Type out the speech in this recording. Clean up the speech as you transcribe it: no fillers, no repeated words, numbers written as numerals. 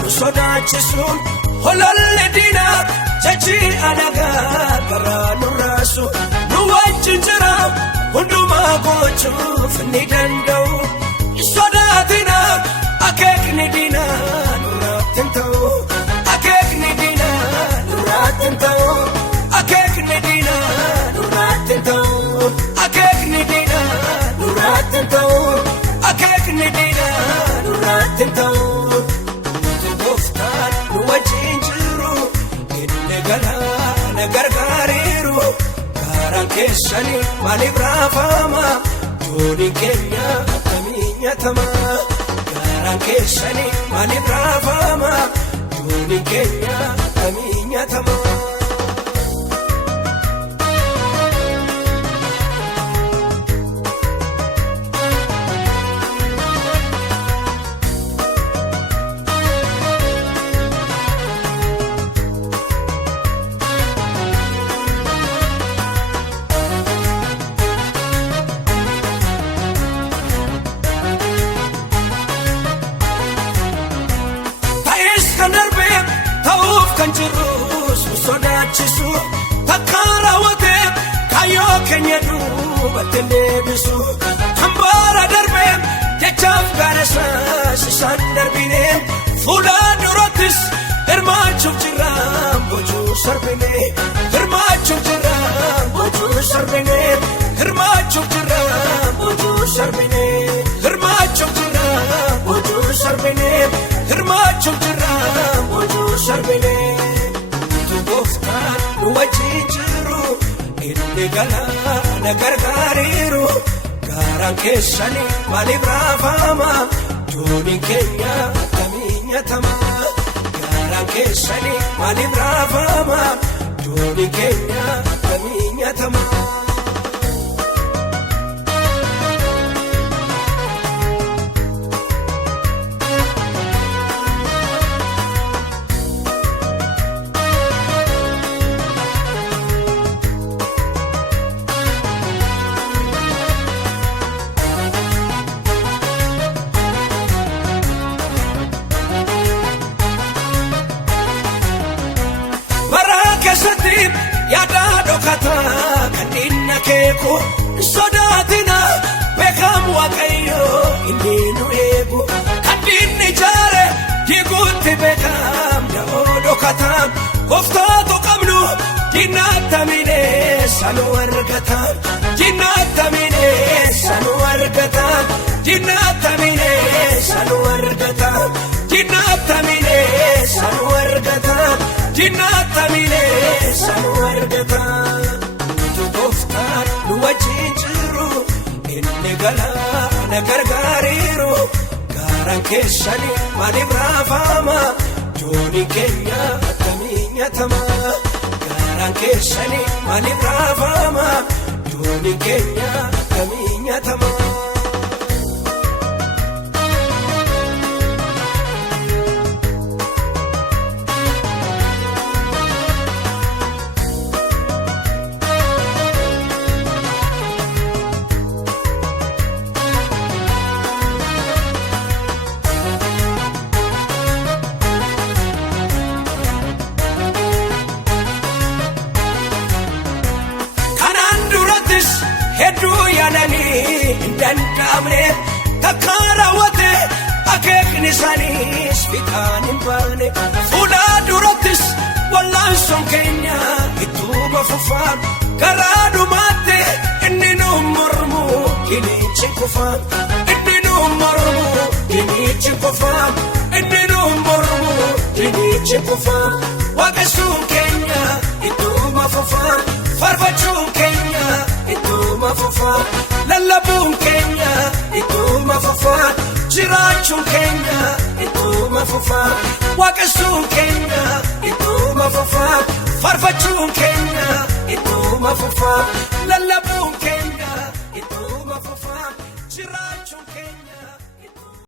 nu sodaachisuun hololli diinaa jechi anagaa karaa nu raasu nu wajjin jira hundumaa gochuuf ni danda'u sodaatina akeekni diinaa nurratti hin ta'u akeekni diinaa nurratti hin ta'u akeekni diinaa nurratti hin ta'u akeekni diinaa nurratti hin ta'u akeekni diinaa nurratti hin ta'u gooftaan nu wajjin jiru inni galaana gargaariiru karaan keessanii maaliif raafama jooniin keenya akkamiin nyaatama karaan keessanii maaliif raafama jooniin keenya akkamiin nyaatama. Kan jirus nu sodaachisu takka raawwatee kayyoo keenya duubatti deebisu kan bara darbee jechaaf gaarasaas isaan darbine fuula durattis hirmaachuuf jiraan boojuu sarbine hirmaachuuf jiraan boojuu sarbine hirmaachuuf jiraan boojuu sarbine hirmaachuuf jiraan boojuu sarbine hirmaachuuf jiraan boojuu sarbine. Gooftaan nu wajjin jiru inni galaana gargaariiru karaan keessanii maaliif raafama jooniin keenya akkamiin nyaatama karaan keessanii maaliif raafama jooniin keenya akkamiin nyaatama. Yaada dhokataa kan inni akeeku sodaatina beekamu waaqayyoo inni nu eegu kan inni ijaare diiguutti beekam da'oo dhokataa gooftaatu qabnu diinaatamine sanu argata diinaatamine sanu argata diinaatamine sanu argata diinaatamine sanu argata diinaatamine sanu argata gooftaan nu wajjin jiru inni galaana gargaariiru karaan keessanii maaliif raafama jooniin keenya akkamiin nyaatama karaan keessanii maaliif raafama jooniin keenya akkamiin nyaatama. Hedduu yaadanii hin danda'amne takka raawwatee akeekni isaaniis fiixaan hin baane fuula durattis wallaansoon keenya ittuma fufaa garaa dhumaatti inni nu mormu ginichi kufaa inni nu mormu ginichi kufaa inni nu mormu ginichi kufaa waaqessuun keenya ittuma fufaa farfachuun keenya ittuma fufaa lallabuun keenya ittuma fufaa jiraachuun keenya ittuma fufaa waaqessuun keenya ittuma fufaa farfachuun keenya ittuma fufaa